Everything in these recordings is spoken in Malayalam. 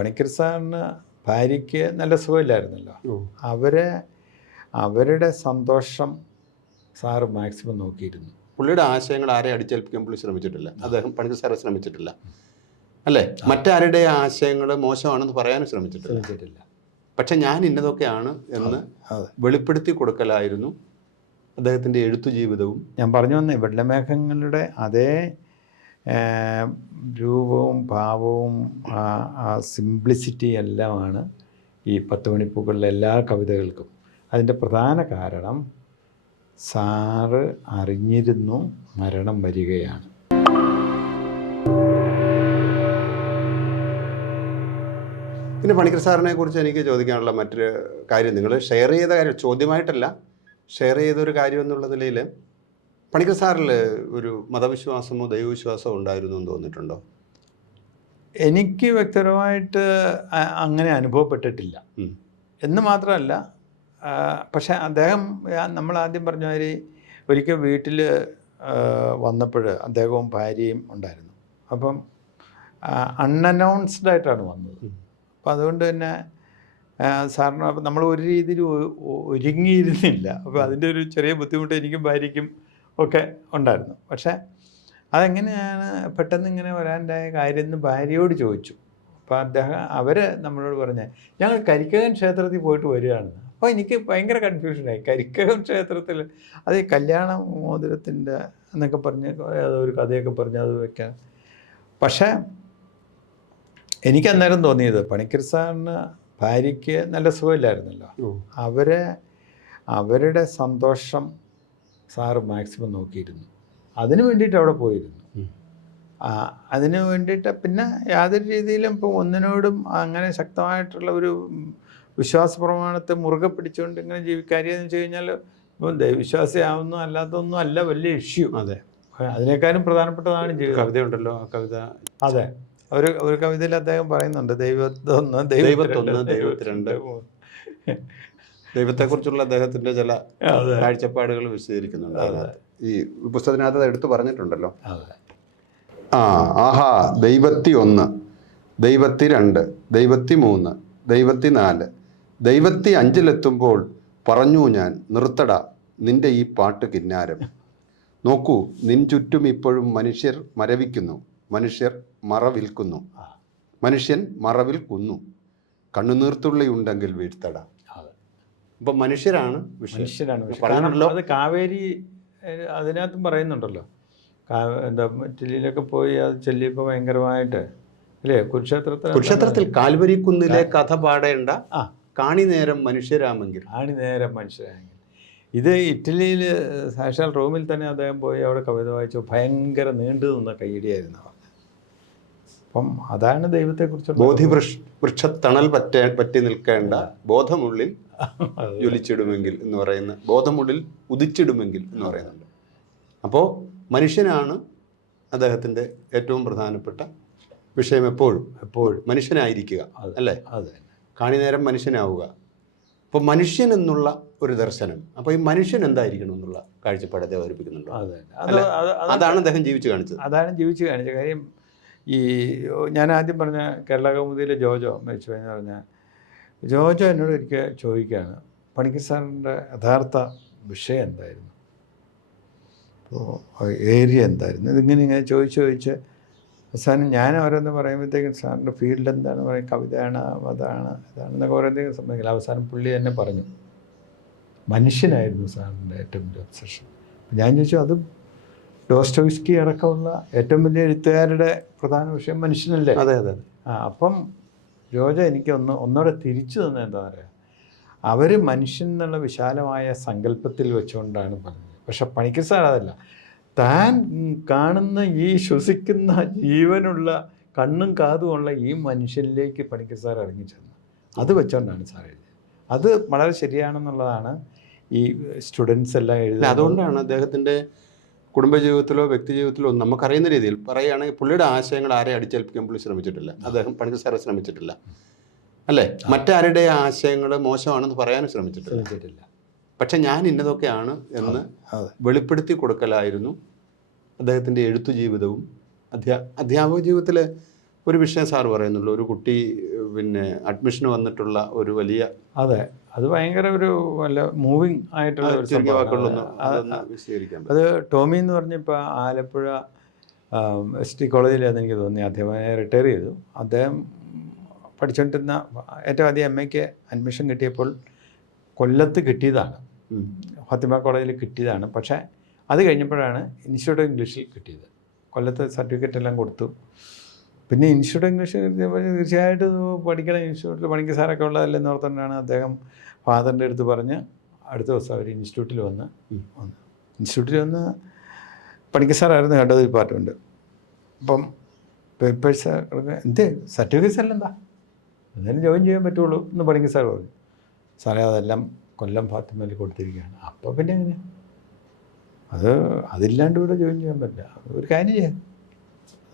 പണിക്കർ സാറിന് ഭാര്യയ്ക്ക് നല്ല സുഖമില്ലായിരുന്നല്ലോ. അവരെ അവരുടെ സന്തോഷം സാറ് മാക്സിമം നോക്കിയിരുന്നു. പുള്ളിയുടെ ആശയങ്ങൾ ആരെ അടിച്ചേൽപ്പിക്കാൻ പുള്ളി ശ്രമിച്ചിട്ടില്ല. അദ്ദേഹം പണിക്കർ സാറെ ശ്രമിച്ചിട്ടില്ല. അല്ലേ? മറ്റാരുടെ ആശയങ്ങൾ മോശമാണെന്ന് പറയാനും ശ്രമിച്ചിട്ടില്ല. ശ്രമിച്ചിട്ടില്ല. പക്ഷെ ഞാൻ ഇന്നതൊക്കെയാണ് എന്ന് വെളിപ്പെടുത്തി കൊടുക്കലായിരുന്നു. അദ്ദേഹത്തിന്റെ എഴുത്തു ജീവിതവും. ഞാൻ പറഞ്ഞു വന്നേ വെള്ളമേഘങ്ങളുടെ അതേ രൂപവും ഭാവവും ആ സിംപ്ലിസിറ്റി എല്ലാമാണ് ഈ പത്ത് മണിപ്പൂക്കളിലെ എല്ലാ കവിതകൾക്കും. അതിന്റെ പ്രധാന കാരണം സാറ് അറിഞ്ഞിരുന്നു മരണം വരികയാണ്. പിന്നെ പണിക്കർ സാറിനെ കുറിച്ച് എനിക്ക് ചോദിക്കാനുള്ള മറ്റൊരു കാര്യം നിങ്ങൾ ഷെയർ ചെയ്ത കാര്യം ചോദ്യമായിട്ടല്ല ഷെയർ ചെയ്തൊരു കാര്യം എന്നുള്ള നിലയിൽ പണിക്കർ സാറിൽ ഒരു മതവിശ്വാസമോ ദൈവവിശ്വാസമോ ഉണ്ടായിരുന്നു എന്ന് തോന്നിയിട്ടുണ്ടോ? എനിക്ക് വ്യക്തിപരമായിട്ട് അങ്ങനെ അനുഭവപ്പെട്ടിട്ടില്ല. എന്ന് മാത്രമല്ല പക്ഷേ അദ്ദേഹം നമ്മൾ ആദ്യം പറഞ്ഞ മാതിരി ഒരിക്കൽ വീട്ടിൽ വന്നപ്പോൾ അദ്ദേഹവും ഭാര്യയും ഉണ്ടായിരുന്നു. അപ്പം അൺഅനൗൺസ്ഡ് ആയിട്ടാണ് വന്നത്. അപ്പം അതുകൊണ്ട് തന്നെ സാറിന് നമ്മൾ ഒരു രീതിയിൽ ഒരുങ്ങിയിരുന്നില്ല. അപ്പോൾ അതിന്റെ ഒരു ചെറിയ ബുദ്ധിമുട്ട് എനിക്കും ഭാര്യയ്ക്കും ഒക്കെ ഉണ്ടായിരുന്നു. പക്ഷേ അതെങ്ങനെയാണ് പെട്ടെന്ന് ഇങ്ങനെ വരാന്റെ കാര്യം എന്ന് ഭാര്യയോട് ചോദിച്ചു. അപ്പോൾ അദ്ദേഹം അവർ നമ്മളോട് പറഞ്ഞ ഞങ്ങൾ കരിക്കകൻ ക്ഷേത്രത്തിൽ പോയിട്ട് വരികയാണെന്ന് അപ്പോൾ എനിക്ക് ഭയങ്കര കൺഫ്യൂഷനായി കരിക്കകം ക്ഷേത്രത്തിൽ അത് ഈ കല്യാണ മോതിരത്തിന്റെ എന്നൊക്കെ പറഞ്ഞ് ഒരു കഥയൊക്കെ പറഞ്ഞ് അത് വെക്കാൻ. പക്ഷേ എനിക്ക് അന്നേരം തോന്നിയത് പണിക്കർ സാറിന് ഭാര്യയ്ക്ക് നല്ല സുഖമില്ലായിരുന്നല്ലോ. അവരെ അവരുടെ സന്തോഷം സാറ് മാക്സിമം നോക്കിയിരുന്നു. അതിന് വേണ്ടിയിട്ട് അവിടെ പോയിരുന്നു. ആ, അതിന് വേണ്ടിയിട്ട് പിന്നെ യാതൊരു രീതിയിലും ഇപ്പോൾ ഒന്നിനോടും അങ്ങനെ ശക്തമായിട്ടുള്ള ഒരു വിശ്വാസ പ്രമാണത്തെ മുറുകെ പിടിച്ചുകൊണ്ട് ഇങ്ങനെ ജീവിക്കാര്യം എന്ന് വെച്ച് കഴിഞ്ഞാൽ ഇപ്പം ദൈവവിശ്വാസിയാവുന്നു അല്ലാത്തൊന്നും അല്ല വലിയ ഇഷ്യൂ. അതെ. അതിനേക്കാളും പ്രധാനപ്പെട്ടതാണ് കവിത ഉണ്ടല്ലോ ആ കവിത. അതെ. ഒരു ഒരു കവിതയിൽ അദ്ദേഹം പറയുന്നുണ്ട് ദൈവത്തൊന്ന് ദൈവത്തൊന്ന്, ദൈവത്തിരണ്ട്. ദൈവത്തെക്കുറിച്ചുള്ള അദ്ദേഹത്തിന്റെ ചില കാഴ്ചപ്പാടുകൾ വിശദീകരിക്കുന്നുണ്ട് അതിനകത്ത്. ഈ പുസ്തകത്തിനകത്ത് എടുത്തു പറഞ്ഞിട്ടുണ്ടല്ലോ. ആ ആഹാ ദൈവത്തി ഒന്ന് ദൈവത്തി രണ്ട് ദൈവത്തി മൂന്ന് ദൈവത്തി നാല്. ദൈവത്തി അഞ്ചിലെത്തുമ്പോൾ പറഞ്ഞു ഞാൻ നിർത്തട നിന്റെ ഈ പാട്ട് കിന്നാരം. നോക്കൂ നിൻ ചുറ്റും ഇപ്പോഴും മനുഷ്യർ മരവിക്കുന്നു മനുഷ്യർ മറവിൽക്കുന്നു. മനുഷ്യൻ മറവിൽ കുന്നു. കണ്ണുനീർത്തുള്ളി ഉണ്ടെങ്കിൽ വീഴ്ത്തട. അപ്പം മനുഷ്യരാണ് മനുഷ്യരാണ് അത് കാവേരി അതിനകത്തും പറയുന്നുണ്ടല്ലോ. എന്താ ചില്ലിയിലൊക്കെ പോയി അത് ചെല്ലിയപ്പോൾ ഭയങ്കരമായിട്ട് അല്ലേ? കുരുക്ഷേത്രത്തിൽ കുരുക്ഷേത്രത്തിൽ കാൽവരി കുന്നിലെ കഥ പാടേണ്ട ആ. കാണി നേരം മനുഷ്യരാമെങ്കിൽ. കാണി നേരം മനുഷ്യരാമെങ്കിൽ ഇത് ഇറ്റലിയിൽ സാക്ഷാൽ റോമിൽ തന്നെ അദ്ദേഹം പോയി അവിടെ കവിത വായിച്ചു. ഭയങ്കര നീണ്ടു നിന്ന കൈയിടിയായിരുന്നു. അപ്പം അതാണ് ദൈവത്തെക്കുറിച്ചുള്ള ബോധിവൃക്ഷ വൃക്ഷത്തണൽ പറ്റേ പറ്റി നിൽക്കേണ്ട ബോധമുള്ളിൽ. ജ്വലിച്ചിടുമെങ്കിൽ എന്ന് പറയുന്ന ബോധമുള്ളിൽ ഉദിച്ചിടുമെങ്കിൽ എന്ന് പറയുന്നുണ്ട്. അപ്പോൾ മനുഷ്യനാണ് അദ്ദേഹത്തിന്റെ ഏറ്റവും പ്രധാനപ്പെട്ട വിഷയം എപ്പോഴും എപ്പോഴും മനുഷ്യനായിരിക്കുക അല്ലേ? അതെ. കാണി നേരം മനുഷ്യനാവുക. അപ്പോൾ മനുഷ്യൻ എന്നുള്ള ഒരു ദർശനം അപ്പോൾ ഈ മനുഷ്യൻ എന്തായിരിക്കണം എന്നുള്ള കാഴ്ചപ്പാട് അദ്ദേഹം അവതരിപ്പിക്കുന്നുണ്ടോ? അത് അതാണ് അദ്ദേഹം ജീവിച്ചു കാണിച്ചത്. അതാണ് ജീവിച്ചു കാണിച്ചത്. കാര്യം ഈ ഞാൻ ആദ്യം പറഞ്ഞ കേരള കൗമുദിയിലെ ജോജോ മരിച്ചു എന്ന് പറഞ്ഞ ജോജോ എന്നോട് ഒരിക്കൽ ചോദിക്കുകയാണ് പണിക്കർ സാറിന്റെ യഥാർത്ഥ വിഷയം എന്തായിരുന്നു? അപ്പോൾ ഏരിയ എന്തായിരുന്നു? ഇതിങ്ങനെ ഇങ്ങനെ ചോദിച്ച് ചോദിച്ച് അവസാനം ഞാൻ ഓരോന്ന് പറയുമ്പോഴത്തേക്കും സാറിന്റെ ഫീൽഡ് എന്താണ്? പറയും കവിതയാണ് അതാണ് ഇതാണെന്നൊക്കെ ഓരോന്നേക്കും സംബന്ധിക്കില്ല അവസാനം പുള്ളി തന്നെ പറഞ്ഞു മനുഷ്യനായിരുന്നു സാറിന്റെ ഏറ്റവും വലിയ ഒബ്സഷൻ ഞാൻ ചോദിച്ചു അത് ഡോസ്റ്റോവിസ്കി അടക്കമുള്ള ഏറ്റവും വലിയ എഴുത്തുകാരുടെ പ്രധാന വിഷയം മനുഷ്യനല്ലേ? അതെ അതെ. ആ അപ്പം ജോജ എനിക്ക് ഒന്ന് ഒന്നുകൂടെ തിരിച്ചു തന്നെ എന്താ പറയുക അവർ മനുഷ്യൻ എന്നുള്ള വിശാലമായ സങ്കല്പത്തിൽ വെച്ചുകൊണ്ടാണ് പറഞ്ഞത്. പക്ഷെ പണിക്കർ സാർ അതല്ല. താൻ കാണുന്ന ഈ ശ്വസിക്കുന്ന ജീവനുള്ള കണ്ണും കാതുമുള്ള ഈ മനുഷ്യനിലേക്ക് പണിക്കർ സാർ ഇറങ്ങിച്ചെന്നു അത് വെച്ചുകൊണ്ടാണ് സാർ എഴുതിയത്. അത് വളരെ ശരിയാണെന്നുള്ളതാണ് ഈ സ്റ്റുഡൻസ് എല്ലാം എഴുതുന്നത്. അതുകൊണ്ടാണ് അദ്ദേഹത്തിന്റെ കുടുംബജീവിതത്തിലോ വ്യക്തി ജീവിതത്തിലോ നമുക്കറിയുന്ന രീതിയിൽ പറയുകയാണെങ്കിൽ പുള്ളിയുടെ ആശയങ്ങൾ ആരെ അടിച്ചേൽപ്പിക്കാൻ പുള്ളി ശ്രമിച്ചിട്ടില്ല. അദ്ദേഹം പണിക്കർ സാറെ ശ്രമിച്ചിട്ടില്ല. അല്ലേ? മറ്റാരുടെ ആശയങ്ങൾ മോശമാണെന്ന് പറയാനും ശ്രമിച്ചിട്ടില്ല. പക്ഷെ ഞാൻ ഇന്നതൊക്കെയാണ് എന്ന് വെളിപ്പെടുത്തി കൊടുക്കലായിരുന്നു അദ്ദേഹത്തിന്റെ എഴുത്തു ജീവിതവും. അധ്യാ അധ്യാപക ജീവിതത്തിൽ ഒരു വിഷയം സാർ പറയുന്നുള്ളൂ ഒരു കുട്ടി പിന്നെ അഡ്മിഷന് വന്നിട്ടുള്ള ഒരു വലിയ അതെ. അത് ഭയങ്കര ഒരു നല്ല മൂവിങ് ആയിട്ടുള്ള ഒരു അത് ടോമി എന്ന് പറഞ്ഞപ്പോൾ ആലപ്പുഴ എസ് ടി കോളേജിലായിരുന്നു എനിക്ക് തോന്നി അദ്ദേഹം റിട്ടയർ ചെയ്തു. അദ്ദേഹം പഠിച്ചുകൊണ്ടിരുന്ന ഏറ്റവും ആദ്യം എം എക്ക് അഡ്മിഷൻ കിട്ടിയപ്പോൾ കൊല്ലത്ത് കിട്ടിയതാണ്. ഫാത്തിമ കോളേജിൽ കിട്ടിയതാണ്. പക്ഷേ അത് കഴിഞ്ഞപ്പോഴാണ് ഇൻസ്റ്റിറ്റ്യൂട്ട് ഓഫ് ഇംഗ്ലീഷിൽ കിട്ടിയത്. കൊല്ലത്ത് സർട്ടിഫിക്കറ്റ് എല്ലാം കൊടുത്തു. പിന്നെ ഇൻസ്റ്റിറ്റ്യൂട്ട് ഇംഗ്ലീഷ് തീർച്ചയായിട്ടും പഠിക്കണം. ഇൻസ്റ്റിറ്റ്യൂട്ടിൽ പണിക്ക് സാറൊക്കെ ഉള്ളതല്ലെന്ന് ഓർത്തുകൊണ്ടാണ് അദ്ദേഹം ഫാദറിന്റെ അടുത്ത് പറഞ്ഞ് അടുത്ത ദിവസം അവർ ഇൻസ്റ്റിറ്റ്യൂട്ടിൽ വന്ന്. വന്നു. ഇൻസ്റ്റിറ്റ്യൂട്ടിൽ വന്ന് പണിക്ക് സാറായിരുന്നു ഓഫ് ഡിപ്പാർട്ട്മെന്റ് അപ്പം പേപ്പേഴ്സ് എന്തേ സർട്ടിഫിക്കറ്റ്സ് എല്ലാം എന്താ? എന്തായാലും ജോയിൻ ചെയ്യാൻ പറ്റുള്ളൂ എന്ന് പണിക്ക് സാർ പറഞ്ഞു. സാറേ അതെല്ലാം കൊല്ലം ഫാത്തിമയിൽ കൊടുത്തിരിക്കുകയാണ്. അപ്പോൾ പിന്നെ എങ്ങനെ? അത് അതില്ലാണ്ട് ഇവിടെ ജോയിൻ ചെയ്യാൻ പറ്റില്ല. ഒരു കാര്യം ചെയ്യാം.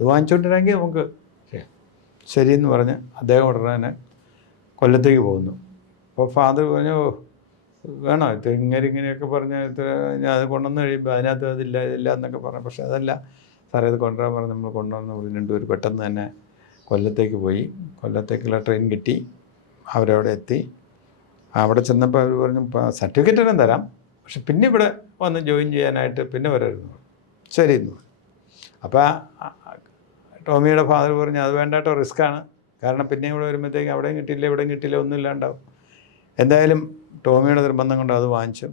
അത് വാങ്ങിച്ചുകൊണ്ടിരാമെങ്കിൽ നമുക്ക് ശരിയെന്ന് പറഞ്ഞ് അദ്ദേഹം ഉടനെ തന്നെ കൊല്ലത്തേക്ക് പോകുന്നു. അപ്പോൾ ഫാദർ പറഞ്ഞു "ഓ, വേണോ? ഇത് ഇങ്ങനെ ഇങ്ങനെയൊക്കെ പറഞ്ഞ് ഇത്ര ഞാൻ അത് കൊണ്ടുവന്ന് കഴിയുമ്പോൾ അതിനകത്ത് അതില്ല ഇതില്ല എന്നൊക്കെ പറഞ്ഞു. പക്ഷേ അതല്ല സാറേ ഇത് കൊണ്ടുവരാൻ പറഞ്ഞ് നമ്മൾ കൊണ്ടുവന്ന് ഇവിടെ രണ്ടുപേർ പെട്ടെന്ന് തന്നെ കൊല്ലത്തേക്ക് പോയി. കൊല്ലത്തേക്കുള്ള ട്രെയിൻ കിട്ടി. അവരവിടെ എത്തി. അവിടെ ചെന്നപ്പോൾ അവർ പറഞ്ഞു സർട്ടിഫിക്കറ്റ് തന്നെ തരാം. പക്ഷെ പിന്നെ ഇവിടെ വന്ന് ജോയിൻ ചെയ്യാനായിട്ട് പിന്നെ വരരുന്നു ശരി എന്ന് പറഞ്ഞു അപ്പോൾ ടോമിയുടെ ഫാദർ പറഞ്ഞു അത് വേണ്ടാട്ടോ റിസ്ക്കാണ് കാരണം പിന്നെ ഇവിടെ വരുമ്പോഴത്തേക്ക് അവിടെയും കിട്ടിയില്ല ഇവിടെയും കിട്ടിയില്ല ഒന്നും ഇല്ലാണ്ടാവും. എന്തായാലും ടോമിയുടെ നിർബന്ധം കൊണ്ട് അത് വാങ്ങിച്ചു.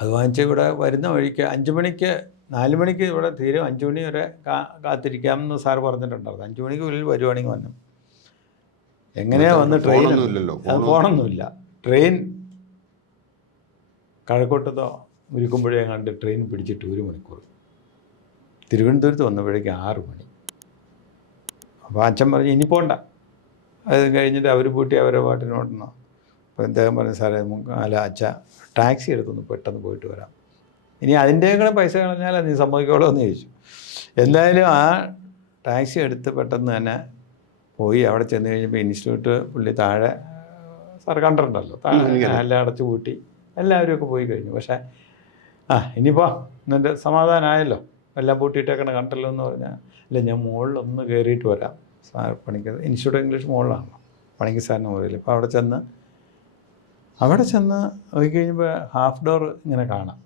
അത് വാങ്ങിച്ച് ഇവിടെ വരുന്ന വഴിക്ക് അഞ്ച് മണിക്ക് നാല് മണിക്ക് ഇവിടെ തീരും അഞ്ച് മണി വരെ കാ കാത്തിരിക്കാമെന്ന് സാർ പറഞ്ഞിട്ടുണ്ടായിരുന്നു. അഞ്ച് മണിക്ക് ഉള്ളിൽ വരുവാണെങ്കിൽ വന്നു. എങ്ങനെയാ വന്ന് ട്രെയിൻ അത് പോകണമെന്നില്ല ട്രെയിൻ കഴക്കൂട്ടത്തോ മുരിക്കുമ്പോഴേ കണ്ട് ട്രെയിൻ പിടിച്ചിട്ട് ഒരു മണിക്കൂർ. തിരുവനന്തപുരത്ത് വന്നപ്പോഴേക്കും ആറ് മണി. അപ്പോൾ അച്ഛൻ പറഞ്ഞു ഇനി പോണ്ട. അത് കഴിഞ്ഞിട്ട് അവർ പൂട്ടി അവരെ പാട്ടിന് ഓടണം. അപ്പോൾ അദ്ദേഹം പറഞ്ഞു സാറേ അല്ല അച്ഛ ടാക്സി എടുത്തൊന്ന് പെട്ടെന്ന് പോയിട്ട് വരാം. ഇനി അതിന്റെ കൂടെ പൈസ കളഞ്ഞാൽ നീ സമ്മതിക്കോളോ എന്ന് ചോദിച്ചു. എന്തായാലും ആ ടാക്സി എടുത്ത് പെട്ടെന്ന് തന്നെ പോയി അവിടെ ചെന്ന് കഴിഞ്ഞപ്പോൾ ഇൻസ്റ്റിറ്റ്യൂട്ട് പുള്ളി താഴെ സാർ കണ്ടിട്ടുണ്ടല്ലോ. എല്ലാം അടച്ചു പൂട്ടി. എല്ലാവരും ഒക്കെ പോയി കഴിഞ്ഞു. പക്ഷേ ആ ഇനിയിപ്പോൾ എന്നിട്ട് സമാധാനമായല്ലോ എല്ലാം പൂട്ടിയിട്ടേക്കണ കണ്ടല്ലോ എന്ന് പറഞ്ഞാൽ ഇല്ല ഞാൻ മുകളിലൊന്ന് കയറിയിട്ട് വരാം. സാർ പണിക്കർ ഇൻസ്റ്റിറ്റ്യൂട്ട് ഇംഗ്ലീഷ് മുകളിലാണ്. പണിക്കർ സാറിന് മുറിയിൽ അപ്പോൾ അവിടെ ചെന്ന് അവിടെ ചെന്ന് നോക്കിക്കഴിഞ്ഞപ്പോൾ ഹാഫ് ഡോർ ഇങ്ങനെ കാണാം.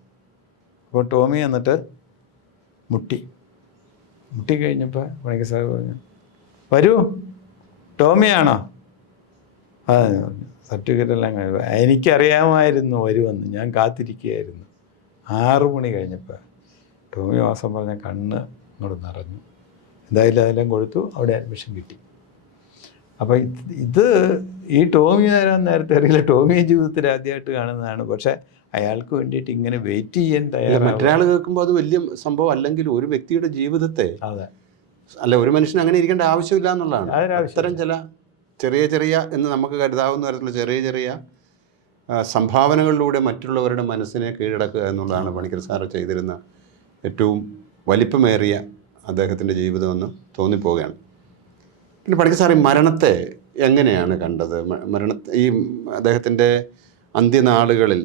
അപ്പോൾ ടോമി എന്നിട്ട് മുട്ടി. മുട്ടി കഴിഞ്ഞപ്പോൾ പണിക്കർ സാർ പറഞ്ഞു വരൂ ടോമിയാണോ? അതെ പറഞ്ഞു സർട്ടിഫിക്കറ്റ് എല്ലാം കഴിഞ്ഞു എനിക്കറിയാമായിരുന്നു വരുമെന്ന് ഞാൻ കാത്തിരിക്കുകയായിരുന്നു. ആറു മണി കഴിഞ്ഞപ്പോൾ ടോമി വാസം പറഞ്ഞ കണ്ണ് ഇങ്ങോട്ട് നിറഞ്ഞു. എന്തായാലും അതെല്ലാം കൊടുത്തു അവിടെ അഡ്മിഷൻ കിട്ടി. അപ്പോൾ ഇത് ഈ ടോമി നേരം നേരത്തെ അറിയില്ല. ടോമിയെ ജീവിതത്തിൽ ആദ്യമായിട്ട് കാണുന്നതാണ്. പക്ഷേ അയാൾക്ക് വേണ്ടിയിട്ട് ഇങ്ങനെ വെയിറ്റ് ചെയ്യാൻ തയ്യാറ മറ്റൊരാൾ കേൾക്കുമ്പോൾ അത് വലിയ സംഭവം അല്ലെങ്കിൽ ഒരു വ്യക്തിയുടെ ജീവിതത്തെ അതെ. അല്ല ഒരു മനുഷ്യന് അങ്ങനെ ഇരിക്കേണ്ട ആവശ്യമില്ല എന്നുള്ളതാണ്. അത്തരം ചില ചെറിയ ചെറിയ എന്ന് നമുക്ക് കരുതാവുന്ന തരത്തിലുള്ള ചെറിയ ചെറിയ സംഭാവനകളിലൂടെ മറ്റുള്ളവരുടെ മനസ്സിനെ കീഴടക്കുക എന്നുള്ളതാണ് പണിക്കർ സാറ് ചെയ്തിരുന്ന ഏറ്റവും വലിപ്പമേറിയ അദ്ദേഹത്തിന്റെ ജീവിതമെന്ന് തോന്നിപ്പോവുകയാണ്. പിന്നെ പണിക്കർ സാറി മരണത്തെ എങ്ങനെയാണ് കണ്ടത്? മരണ ഈ അദ്ദേഹത്തിന്റെ അന്ത്യനാളുകളിൽ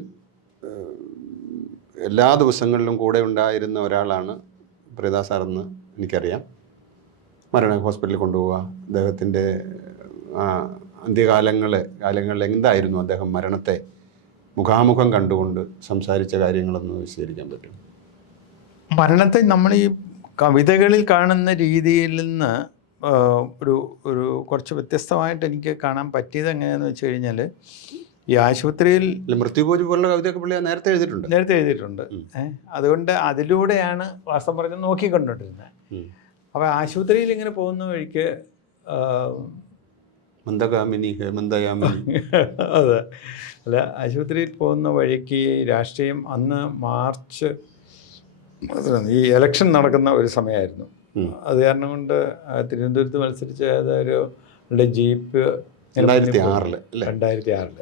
എല്ലാ ദിവസങ്ങളിലും കൂടെ ഉണ്ടായിരുന്ന ഒരാളാണ് പ്രീത സാറെന്ന് എനിക്കറിയാം. മരണ ഹോസ്പിറ്റലിൽ കൊണ്ടുപോവുക അദ്ദേഹത്തിന്റെ അന്ത്യകാലങ്ങൾ കാലങ്ങളിൽ എന്തായിരുന്നു അദ്ദേഹം മരണത്തെ മുഖാമുഖം കണ്ടുകൊണ്ട് സംസാരിച്ച കാര്യങ്ങളൊന്ന് വിശദീകരിക്കാൻ പറ്റും? മരണത്തെ നമ്മൾ ഈ കവിതകളിൽ കാണുന്ന രീതിയിൽ നിന്ന് ഒരു ഒരു കുറച്ച് വ്യത്യസ്തമായിട്ട് എനിക്ക് കാണാൻ പറ്റിയത് എങ്ങനെയാന്ന് വെച്ച് കഴിഞ്ഞാൽ ഈ ആശുപത്രിയിൽ മൃത്യു മൃത്യുഭോജി പോലുള്ള കവിതയൊക്കെ പുള്ളി നേരത്തെ എഴുതിയിട്ടുണ്ട്. നേരത്തെ എഴുതിയിട്ടുണ്ട്. അതുകൊണ്ട് അതിലൂടെയാണ് വാസ്തവം പറഞ്ഞ് നോക്കിക്കൊണ്ടിരുന്നത്. അപ്പോൾ ആശുപത്രിയിൽ ഇങ്ങനെ പോകുന്ന വഴിക്ക് മന്ദഗാമിനി ഹേമന്തയാമിനി. അതെ. അല്ല ആശുപത്രിയിൽ പോകുന്ന വഴിക്ക് രാഷ്ട്രീയം അന്ന് മാർച്ച് എത്രയാണ്? ഈ ഇലക്ഷൻ നടക്കുന്ന ഒരു സമയമായിരുന്നു. അത് കാരണം കൊണ്ട് തിരുവനന്തപുരത്ത് മത്സരിച്ച ഏതൊരു ആളുടെ ജീപ്പ് രണ്ടായിരത്തി ആറിൽ രണ്ടായിരത്തി ആറിൽ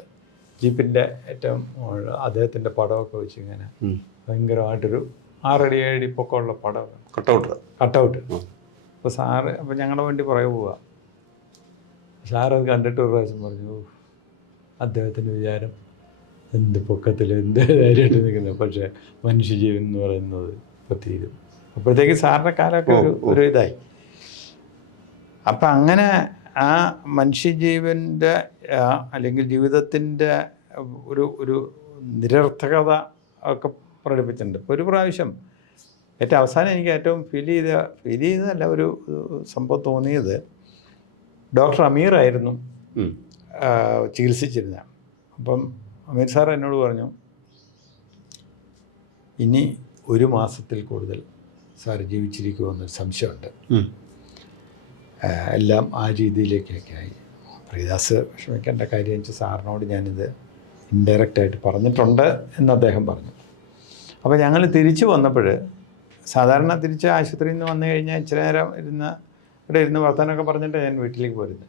ജീപ്പിന്റെ ഏറ്റവും അദ്ദേഹത്തിന്റെ അദ്ദേഹത്തിന്റെ പടമൊക്കെ വെച്ച് ഇങ്ങനെ. ഭയങ്കരമായിട്ടൊരു ആറടി ഏഴടി പൊക്കമുള്ള പടം. കട്ടൗട്ട്. കട്ടൗട്ട്. അപ്പൊ അപ്പോൾ സാറ് അപ്പോൾ ഞങ്ങളുടെ വണ്ടി പുറകെ പോവുക സാറ് അത് കണ്ടിട്ട് ഒരു പ്രാവശ്യം പറഞ്ഞു അദ്ദേഹത്തിന്റെ അദ്ദേഹത്തിന്റെ വിചാരം എന്ത് പൊക്കത്തിൽ എന്ത് ധൈര്യമായിട്ട് നിൽക്കുന്നത് പക്ഷേ മനുഷ്യജീവൻ എന്ന് പറയുന്നത് ഇപ്പോൾ തീരും. അപ്പോഴത്തേക്ക് സാറിന്റെ കാലമൊക്കെ ഒരു. ഒരു ഇതായി. അപ്പം അങ്ങനെ ആ മനുഷ്യജീവന്റെ അല്ലെങ്കിൽ ജീവിതത്തിന്റെ ഒരു ഒരു നിരർത്ഥകത ഒക്കെ പ്രകടിപ്പിച്ചിട്ടുണ്ട്. ഇപ്പോൾ ഒരു പ്രാവശ്യം ഏറ്റവും അവസാനം എനിക്ക് ഏറ്റവും ഫീൽ ചെയ്ത ഫീൽ ചെയ്തതല്ല ഒരു സംഭവം തോന്നിയത്. ഡോക്ടർ അമീർ ആയിരുന്നു. ചികിത്സിച്ചിരുന്ന. അപ്പം അമീർ സാർ എന്നോട് പറഞ്ഞു ഇനി ഒരു മാസത്തിൽ കൂടുതൽ സാർ ജീവിച്ചിരിക്കുമെന്നൊരു സംശയമുണ്ട്. എല്ലാം ആ രീതിയിലേക്കൊക്കെ ആയി പ്രീദാസ് വിഷമിക്കേണ്ട കാര്യം വെച്ചാൽ സാറിനോട് ഞാനിത് ഇൻഡയറക്റ്റായിട്ട് പറഞ്ഞിട്ടുണ്ട് എന്ന് അദ്ദേഹം പറഞ്ഞു. അപ്പോൾ ഞങ്ങൾ തിരിച്ചു വന്നപ്പോൾ സാധാരണ തിരിച്ച് ആശുപത്രിയിൽ നിന്ന് വന്നു കഴിഞ്ഞാൽ ഇച്ചിരി നേരം ഇരുന്ന് ഇവിടെ ഇരുന്ന് വർത്തമാനമൊക്കെ പറഞ്ഞിട്ട് ഞാൻ വീട്ടിലേക്ക് പോരുന്നത്.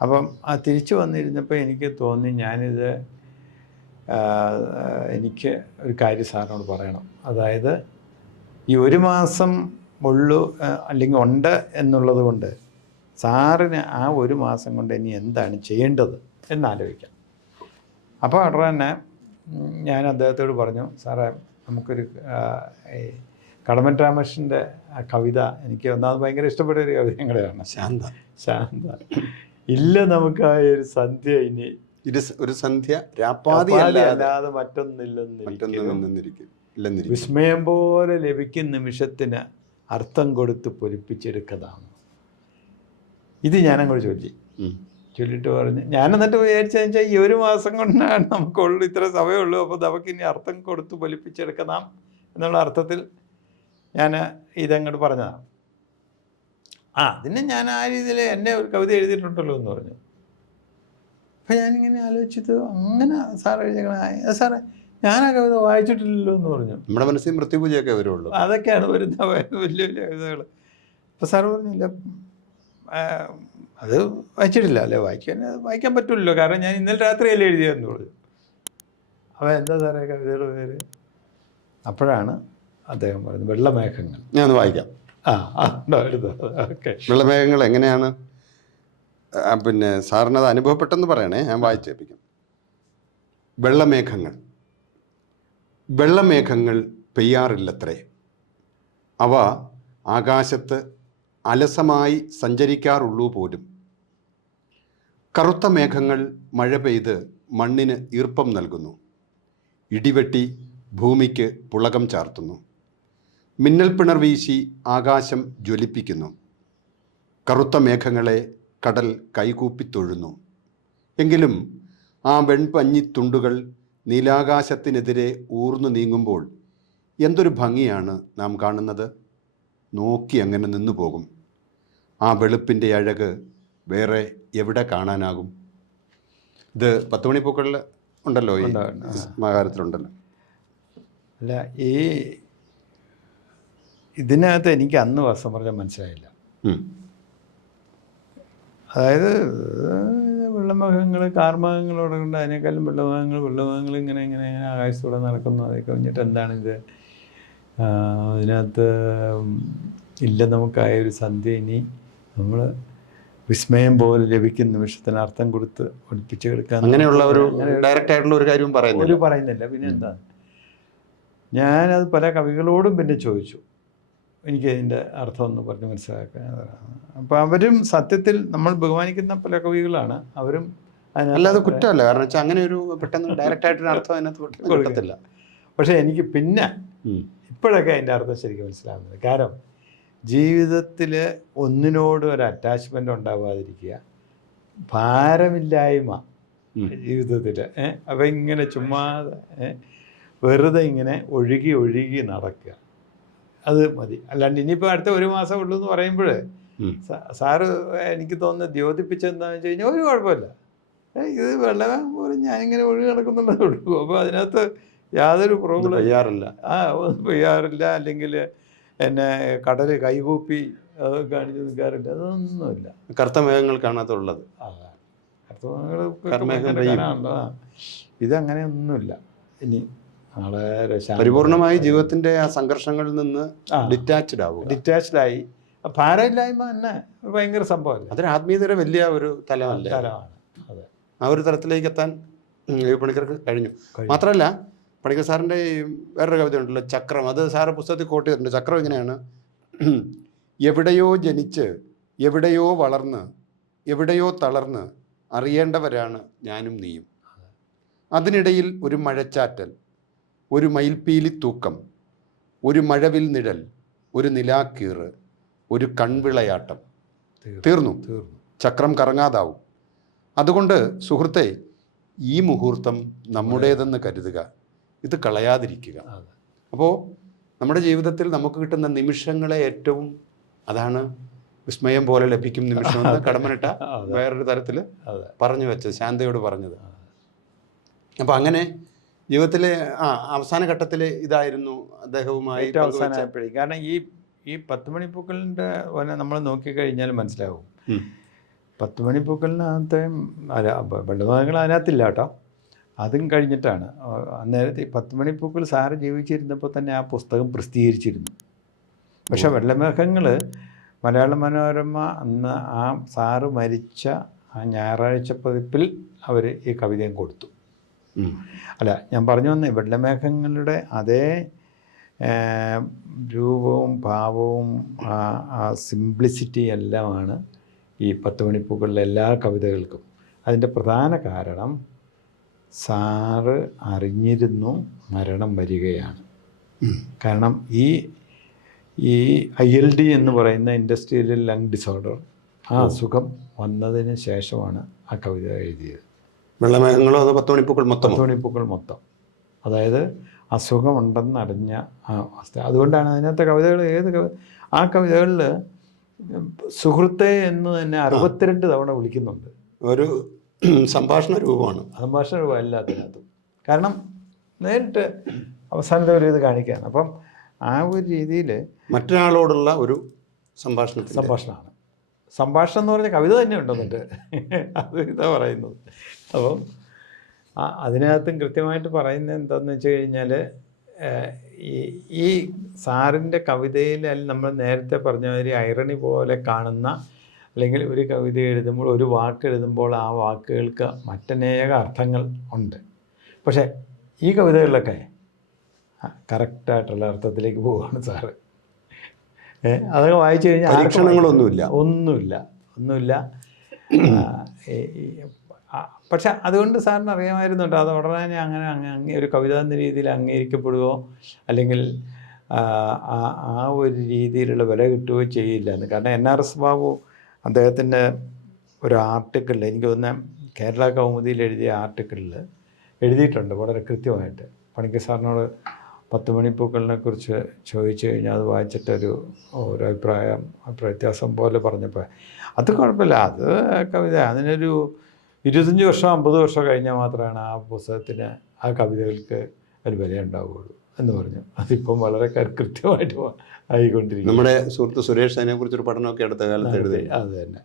അപ്പം ആ തിരിച്ചു വന്നിരുന്നപ്പോൾ എനിക്ക് തോന്നി ഞാനിത് എനിക്ക് ഒരു കാര്യം സാറിനോട് പറയണം. അതായത് ഈ ഒരു മാസം ഉള്ളു അല്ലെങ്കിൽ ഉണ്ട് എന്നുള്ളത് കൊണ്ട് സാറിന് ആ ഒരു മാസം കൊണ്ട് ഇനി എന്താണ് ചെയ്യേണ്ടത് എന്നാലോചിക്കാം അപ്പോൾ അവിടെ തന്നെ ഞാൻ അദ്ദേഹത്തോട് പറഞ്ഞു സാറേ നമുക്കൊരു കടമൻ രാമകൃഷ്ണന്റെ കവിത എനിക്ക് ഒന്നാമത് ഭയങ്കര ഇഷ്ടപ്പെട്ട ഒരു കവിതയും കൂടെയാണ്. ശാന്ത. ശാന്ത. ഇല്ല നമുക്ക് ആ ഒരു സന്ധ്യ ഇനി ഇത് ഒരു സന്ധ്യ രാപ്പാതി ഉപാധി അല്ലാതെ അല്ലാതെ മറ്റൊന്നില്ലെന്ന് മറ്റൊന്നും നിന്നിരിക്കും. ഇല്ലെന്നിരിക്കും. വിസ്മയം പോലെ ലഭിക്കുന്ന നിമിഷത്തിന് അർത്ഥം കൊടുത്ത് പൊലിപ്പിച്ചെടുക്കതാണ്. ഇത് ഞാനങ്ങോട്ട് ചൊല്ലി. ഉം. ചൊല്ലിട്ട് പറഞ്ഞു ഞാൻ എന്നിട്ട് വിചാരിച്ചതെന്ന് വെച്ചാൽ ഈ ഒരു മാസം കൊണ്ടാണ് നമുക്കുള്ളൂ ഇത്ര സമയമുള്ളൂ അപ്പോൾ നമുക്ക് ഇനി അർത്ഥം കൊടുത്ത് പൊലിപ്പിച്ചെടുക്കണം എന്നുള്ള അർത്ഥത്തിൽ ഞാൻ ഇതങ്ങോട്ട് പറഞ്ഞതാണ്. ആ അതിന് ഞാൻ ആ രീതിയിൽ എന്നെ ഒരു കവിത എഴുതിയിട്ടുണ്ടല്ലോ എന്ന് പറഞ്ഞു. അപ്പം ഞാനിങ്ങനെ ആലോചിച്ചത് അങ്ങനെ സാർ എഴുതിക്കണ സാറേ ഞാൻ ആ കവിത വായിച്ചിട്ടില്ലല്ലോ എന്ന് പറഞ്ഞു. നമ്മുടെ മനസ്സിൽ മൃത്യുപൂജയൊക്കെ വരുള്ളൂ. അതൊക്കെയാണ് വരുന്ന വലിയ വലിയ കവിതകൾ അപ്പം സാറ് പറഞ്ഞില്ല അത് വായിച്ചിട്ടില്ല. അല്ലേ വായിക്കാൻ വായിക്കാൻ പറ്റില്ലല്ലോ കാരണം ഞാൻ ഇന്നലെ രാത്രിയല്ലേ എഴുതിയെന്ന് പറഞ്ഞു. അവ എന്താ സാറേ കവിതയുടെ പേര്? അപ്പോഴാണ് അദ്ദേഹം പറയുന്നത് വെള്ളമേഘങ്ങൾ. ഞാൻ വായിക്കാം. ആ ആ ഉണ്ടോ ഓക്കെ. വെള്ളമേഘങ്ങൾ എങ്ങനെയാണ്? ആ, സാറിന് അത് അനുഭവപ്പെട്ടെന്ന് പറയണേ ഞാൻ വായിച്ചേപ്പിക്കാം വെള്ളമേഘങ്ങൾ. വെള്ളമേഘങ്ങൾ പെയ്യാറില്ലത്രേ. അവ ആകാശത്ത് അലസമായി സഞ്ചരിക്കാറുള്ളൂ പോലും. കറുത്ത മേഘങ്ങൾ മഴ പെയ്ത് മണ്ണിന് ഈർപ്പം നൽകുന്നു. ഇടിവെട്ടി ഭൂമിക്ക് പുളകം ചാർത്തുന്നു. മിന്നൽ പിണർ വീശി ആകാശം ജ്വലിപ്പിക്കുന്നു. കറുത്ത മേഘങ്ങളെ കടൽ കൈകൂപ്പിത്തൊഴുന്നു. എങ്കിലും ആ വെൺപഞ്ഞിത്തുണ്ടുകൾ നീലാകാശത്തിനെതിരെ ഊർന്നു നീങ്ങുമ്പോൾ എന്തൊരു ഭംഗിയാണ് നാം കാണുന്നത്? നോക്കി അങ്ങനെ നിന്നു പോകും. ആ വെളുപ്പിന്റെ അഴക് വേറെ എവിടെ കാണാനാകും? ഇത് പത്ത് മണിപ്പൂക്കളിൽ ഉണ്ടല്ലോ ഈ. മഹാകാരത്തിലുണ്ടല്ലോ അല്ല ഈ ഇതിനകത്ത് എനിക്ക് അന്ന് വാസം പറഞ്ഞാൽ മനസ്സിലായില്ല. അതായത് വെള്ളമൃഗങ്ങൾ കാർമൃഗങ്ങളോടെ കൊണ്ട് അതിനേക്കാളും വെള്ളമൃഗങ്ങൾ വെള്ളമൃഗങ്ങൾ ഇങ്ങനെ ഇങ്ങനെ ഇങ്ങനെ ആകാശത്തൂടെ നടക്കുന്നു. അതൊക്കെ കഴിഞ്ഞിട്ട് എന്താണിത് അതിനകത്ത് ഇല്ല നമുക്കായ ഒരു സന്ധ്യ ഇനി നമ്മൾ വിസ്മയം പോലെ ലഭിക്കുന്ന നിമിഷത്തിന് അർത്ഥം കൊടുത്ത് ഒളിപ്പിച്ച് കിടക്കാൻ അങ്ങനെയുള്ള ഒരു ഡയറക്റ്റ് ആയിട്ടുള്ള ഒരു കാര്യവും പറയുന്നില്ല. ഒരു പറയുന്നില്ല. പിന്നെ എന്താ ഞാനത് പല കവികളോടും പിന്നെ ചോദിച്ചു. എനിക്ക് അതിന്റെ അർത്ഥം ഒന്ന് പറഞ്ഞ് മനസ്സിലാക്കാൻ അപ്പോൾ അവരും സത്യത്തിൽ നമ്മൾ ബഹുമാനിക്കുന്ന പല കവികളാണ്. അവരും അല്ലാതെ കുറ്റമല്ല. കാരണം വെച്ചാൽ അങ്ങനെ ഒരു പെട്ടെന്ന് ഡയറക്റ്റ് ആയിട്ടൊരു അർത്ഥം അതിനകത്ത് കൊടുക്കത്തില്ല പക്ഷേ എനിക്ക് പിന്നെ ഇപ്പോഴൊക്കെ അതിന്റെ അർത്ഥം ശരിക്കും മനസ്സിലാകുന്നത് കാരണം ജീവിതത്തിൽ ഒന്നിനോട് ഒരു അറ്റാച്ച്മെന്റ് ഉണ്ടാവാതിരിക്കുക ഭാരമില്ലായ്മ. ജീവിതത്തിൽ അപ്പം ഇങ്ങനെ ചുമ്മാതെ വെറുതെ ഇങ്ങനെ ഒഴുകി ഒഴുകി നടക്കുക. അത് മതി. അല്ലാണ്ട് ഇനിയിപ്പോൾ അടുത്ത ഒരു മാസം ഉള്ളൂ എന്ന് പറയുമ്പോൾ. സാറ് എനിക്ക് തോന്നുന്നത് ദ്യോതിപ്പിച്ചെന്താണെന്ന് വെച്ച് കഴിഞ്ഞാൽ ഒരു കുഴപ്പമില്ല. ഇത് വെള്ളം പോലും ഞാനിങ്ങനെ ഒഴുകി നടക്കുന്നുള്ളത് ഉള്ളൂ. അപ്പോൾ അതിനകത്ത് യാതൊരു പ്രോബ്ലം ചെയ്യാറില്ല ആ ഒന്നും പെയ്യാറില്ല. അല്ലെങ്കിൽ എന്നെ കടൽ കൈകൂപ്പി അത് കാണിച്ച് നിൽക്കാറില്ല. അതൊന്നുമില്ല. കർത്തമേഘങ്ങൾ കാണാത്തുള്ളത്. കർത്തമേഘങ്ങൾ ഇതങ്ങനെയൊന്നുമില്ല. ഇനി പരിപൂർണമായി ജീവിതത്തിന്റെ ആ സംഘർഷങ്ങളിൽ നിന്ന് ഡിറ്റാച്ച്ഡ് ആവുക. ഡിറ്റാച്ച്ഡ് ആയി ഭാരമില്ലായ്മ തന്നെ ഭയങ്കര സംഭവമല്ലേ? അതൊരു ആത്മീയതയുടെ വലിയ ഒരു തലമല്ലേ? തലമാണ്. ആ ഒരു തലത്തിലേക്ക് എത്താൻ പണിക്കർക്ക് കഴിഞ്ഞു. മാത്രമല്ല പണിക്കർ സാറിന്റെ ഈ വേറൊരു കവിത ഉണ്ടല്ലോ ചക്രം. അത് സാറ് പുസ്തകത്തിൽ കോട്ട് ചെയ്തിട്ടുണ്ട്. ചക്രം ഇങ്ങനെയാണ്. എവിടെയോ ജനിച്ച് എവിടെയോ വളർന്ന് എവിടെയോ തളർന്ന് അറിയേണ്ടവരാണ് ഞാനും നീയും. അതിനിടയിൽ ഒരു മഴച്ചാറ്റൽ. ഒരു മയിൽപ്പീലി തൂക്കം ഒരു മഴവിൽ നിഴൽ ഒരു നിലാക്കീറ് ഒരു കൺവിളയാട്ടം. തീർന്നു തീർന്നു. ചക്രം കറങ്ങാതാവും. അതുകൊണ്ട് സുഹൃത്തെ ഈ മുഹൂർത്തം നമ്മുടേതെന്ന് കരുതുക. ഇത് കളയാതിരിക്കുക. അപ്പോൾ നമ്മുടെ ജീവിതത്തിൽ നമുക്ക് കിട്ടുന്ന നിമിഷങ്ങളെ ഏറ്റവും അതാണ് വിസ്മയം പോലെ ലഭിക്കും നിമിഷം എന്ന് കടമനിട്ട വേറൊരു തരത്തിൽ പറഞ്ഞു വെച്ചത് ശാന്തയോട് പറഞ്ഞത്. അപ്പോൾ അങ്ങനെ ജീവിതത്തിലെ ആ അവസാന ഘട്ടത്തിൽ ഇതായിരുന്നു അദ്ദേഹവുമായി അവസാനപ്പോഴേ കാരണം ഈ ഈ പത്ത് മണിപ്പൂക്കളിന്റെ നമ്മൾ നോക്കിക്കഴിഞ്ഞാൽ മനസ്സിലാവും. പത്ത് മണിപ്പൂക്കളിനകത്ത് അല്ല വെള്ളവാദങ്ങൾ അതിനകത്തില്ല കേട്ടോ. അതും കഴിഞ്ഞിട്ടാണ്. അന്നേരത്തെ ഈ പത്ത് മണിപ്പൂക്കൾ സാറ് ജീവിച്ചിരുന്നപ്പോൾ തന്നെ ആ പുസ്തകം പ്രസിദ്ധീകരിച്ചിരുന്നു. പക്ഷേ വെള്ളമേഘങ്ങൾ മലയാള മനോരമ അന്ന് ആ സാറ് മരിച്ച ആ ഞായറാഴ്ച പതിപ്പിൽ അവർ ഈ കവിതയും കൊടുത്തു. അല്ല ഞാൻ പറഞ്ഞു വന്നേ വെള്ളമേഘങ്ങളുടെ അതേ രൂപവും ഭാവവും ആ ആ സിംപ്ലിസിറ്റി എല്ലാമാണ് ഈ പത്ത് മണിപ്പൂക്കളിലെ എല്ലാ കവിതകൾക്കും. അതിന്റെ പ്രധാന കാരണം സാറ് അറിഞ്ഞിരുന്നു മരണം വരികയാണ്. കാരണം ഈ ഈ ഐ എൽ ഡി എന്ന് പറയുന്ന ഇൻഡസ്ട്രിയൽ ലങ് ഡിസോർഡർ ആ അസുഖം വന്നതിന് ശേഷമാണ് ആ കവിത എഴുതിയത്. വെള്ളമേഘങ്ങളോ അതോ പത്ത് മണിപ്പൂക്കൾ മൊത്തം പത്ത് മണിപ്പൂക്കൾ മൊത്തം. അതായത് അസുഖമുണ്ടെന്ന് അറിഞ്ഞ ആ അവസ്ഥ. അതുകൊണ്ടാണ് അതിനകത്തെ കവിതകൾ ഏത് കവി ആ കവിതകളിൽ സുഹൃത്തെ എന്ന് തന്നെ അറുപത്തിരണ്ട് തവണ വിളിക്കുന്നുണ്ട്. ഒരു സംഭാഷണ രൂപമാണ്. സംഭാഷണ രൂപം എല്ലാത്തിനകത്തും കാരണം നേരിട്ട് അവസാനത്തെ ഒരു ഇത് കാണിക്കുകയാണ് അപ്പം ആ ഒരു രീതിയിൽ മറ്റൊരാളോടുള്ള ഒരു സംഭാഷണ സംഭാഷണമാണ്. സംഭാഷണം എന്ന് പറഞ്ഞ കവിത തന്നെ ഉണ്ടോ എന്നിട്ട്? അത് ഇതാ പറയുന്നത്. അപ്പം ആ അതിനകത്തും കൃത്യമായിട്ട് പറയുന്നത് എന്താണെന്ന് വെച്ച് കഴിഞ്ഞാൽ ഈ ഈ സാറിന്റെ കവിതയിൽ നമ്മൾ നേരത്തെ പറഞ്ഞ മാതിരി ഐറണി പോലെ കാണുന്ന അല്ലെങ്കിൽ ഒരു കവിത എഴുതുമ്പോൾ ഒരു വാക്ക് എഴുതുമ്പോൾ ആ വാക്കുകൾക്ക് മറ്റനേക അർത്ഥങ്ങൾ ഉണ്ട്. പക്ഷേ ഈ കവിതകളിലൊക്കെ കറക്റ്റായിട്ടുള്ള അർത്ഥത്തിലേക്ക് പോവുകയാണ് സാറ്. അതൊക്കെ വായിച്ചു കഴിഞ്ഞാൽ ഒന്നുമില്ല പരീക്ഷണങ്ങളൊന്നുമില്ല. ഒന്നുമില്ല. ഒന്നുമില്ല. പക്ഷെ അതുകൊണ്ട് സാറിന് അറിയാമായിരുന്നുണ്ട് അത് ഉടനെ അങ്ങനെ അങ്ങ് ഒരു കവിത എന്ന രീതിയിൽ അംഗീകരിക്കപ്പെടുകയോ അല്ലെങ്കിൽ ആ, ഒരു രീതിയിലുള്ള വില കിട്ടുകയോ ചെയ്യില്ല എന്ന്. കാരണം എൻ ആർ എസ് ബാബു അദ്ദേഹത്തിന്റെ ഒരു ആർട്ടിക്കിളിൽ എനിക്ക് തോന്നുന്ന കേരള കൗമുദിയിൽ എഴുതിയ ആർട്ടിക്കിളിൽ എഴുതിയിട്ടുണ്ട് വളരെ കൃത്യമായിട്ട്. പണിക്കർ സാറിനോട് പത്ത് മണിപ്പൂക്കളിനെ കുറിച്ച് ചോദിച്ചു കഴിഞ്ഞാൽ അത് വായിച്ചിട്ടൊരു ഒരു അഭിപ്രായം അഭിപ്രായ വ്യത്യാസം പോലെ പറഞ്ഞപ്പോൾ അത് കുഴപ്പമില്ല. അത് കവിത അതിനൊരു ഇരുപത്തഞ്ച് വർഷം അമ്പത് വർഷം കഴിഞ്ഞാൽ മാത്രമാണ് ആ പുസ്തകത്തിന് ആ കവിതകൾക്ക് ഒരു വില ഉണ്ടാവുകയുള്ളൂ എന്ന് പറഞ്ഞു. അതിപ്പം വളരെ കൃത്യമായിട്ട് ആയിക്കൊണ്ടിരിക്കും നമ്മുടെ സുഹൃത്ത് സുരേഷ് അതിനെക്കുറിച്ചൊരു പഠനമൊക്കെ അടുത്ത കാലത്ത് എഴുതി അത് തന്നെ.